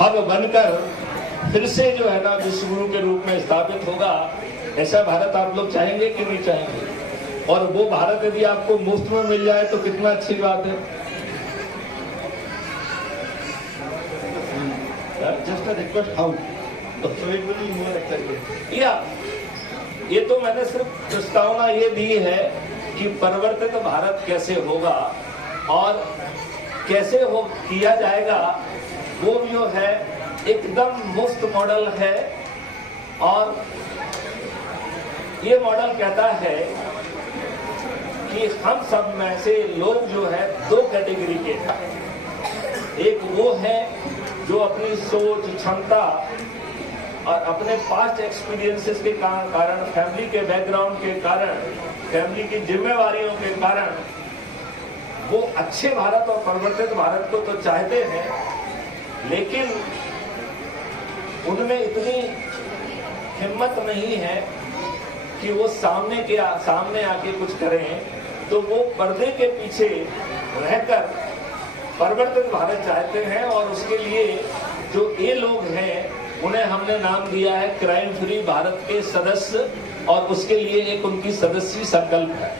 Hub बनकर फिर से जो है ना विश्व गुरु के रूप में स्थापित होगा। ऐसा भारत आप लोग चाहेंगे कि नहीं चाहेंगे? और वो भारत यदि आपको मुफ्त में मिल जाए तो कितना अच्छी बात है। Just a request, how so it will be more excited. या ये तो मैंने सिर्फ प्रस्तावना ये दी है कि परिवर्तित भारत कैसे होगा और कैसे हो किया जाएगा। वो जो है एकदम मुफ्त मॉडल है और ये मॉडल कहता है कि हम सब में से लोग जो है दो कैटेगरी के हैं। एक वो है जो अपनी सोच, क्षमता और अपने पास्ट एक्सपीरियंसेस के कारण, फैमिली के बैकग्राउंड के कारण, फैमिली की जिम्मेवारियों के कारण वो अच्छे भारत और परिवर्तित भारत को तो चाहते हैं, लेकिन उनमें इतनी हिम्मत नहीं है कि वो सामने आके कुछ करें। तो वो पर्दे के पीछे रहकर परिवर्तित भारत चाहते हैं और उसके लिए जो ये लोग हैं उन्हें हमने नाम दिया है क्राइम फ्री भारत के सदस्य, और उसके लिए एक उनकी सदस्य संकल्प है।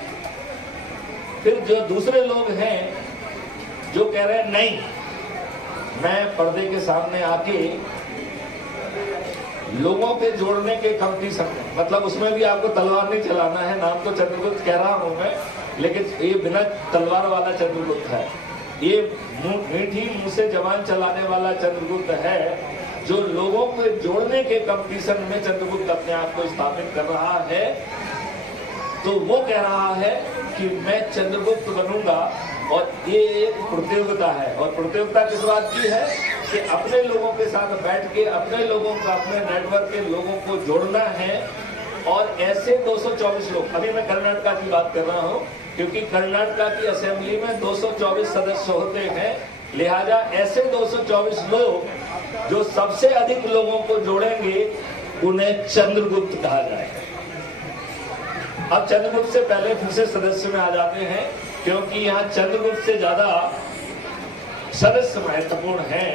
फिर जो दूसरे लोग हैं जो कह रहे हैं नहीं, मैं पर्दे के सामने आके लोगों के जोड़ने के कंपटीशन में, मतलब उसमें भी आपको तलवार नहीं चलाना है। नाम तो चंद्रगुप्त कह रहा हूं मैं, लेकिन ये बिना तलवार वाला चंद्रगुप्त है। ये मीठी मुंह से जवान चलाने वाला चंद्रगुप्त है, जो लोगों को जोड़ने के कंपटीशन में चंद्रगुप्त अपने आप को स्थापित कर रहा है। तो वो कह रहा है कि मैं चंद्रगुप्त बनूंगा, और ये एक प्रतियोगिता है। और प्रतियोगिता किस बात की है कि अपने लोगों के साथ बैठ के अपने लोगों का, अपने नेटवर्क के लोगों को जोड़ना है। और ऐसे 224 लोग, अभी मैं कर्नाटक की बात कर रहा हूं क्योंकि कर्नाटक की असेंबली में 224 सदस्य होते हैं, लिहाजा ऐसे 224 लोग जो सबसे अधिक लोगों को जोड़ेंगे उन्हें चंद्रगुप्त कहा जाएगा। अब चंद्रगुप्त से पहले फिर से सदस्य में आ जाते हैं, क्योंकि यहाँ चंद्रगुप्त से ज्यादा सदस्य महत्वपूर्ण हैं।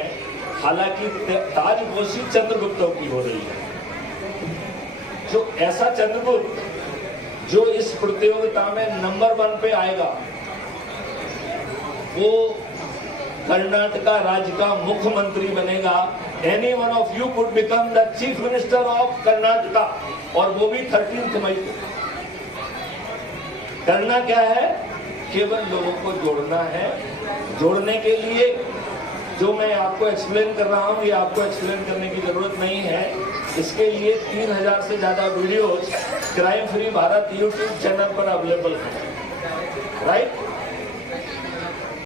हालांकि ताजपोशी चंद्रगुप्तों की हो रही है। जो ऐसा चंद्रगुप्त जो इस प्रतियोगिता में नंबर 1 पे आएगा, वो कर्नाटक राज्य का मुख्यमंत्री बनेगा। Any one of you could become the chief minister of Karnataka, और वो भी 13 मई को। करना क्या है? केवल लोगों को जोड़ना है। जोड़ने के लिए जो मैं आपको एक्सप्लेन कर रहा हूं, ये आपको एक्सप्लेन करने की जरूरत नहीं है। इसके लिए 3000 से ज्यादा videos crime free Bharat YouTube channel पर अवेलेबल है। राइट?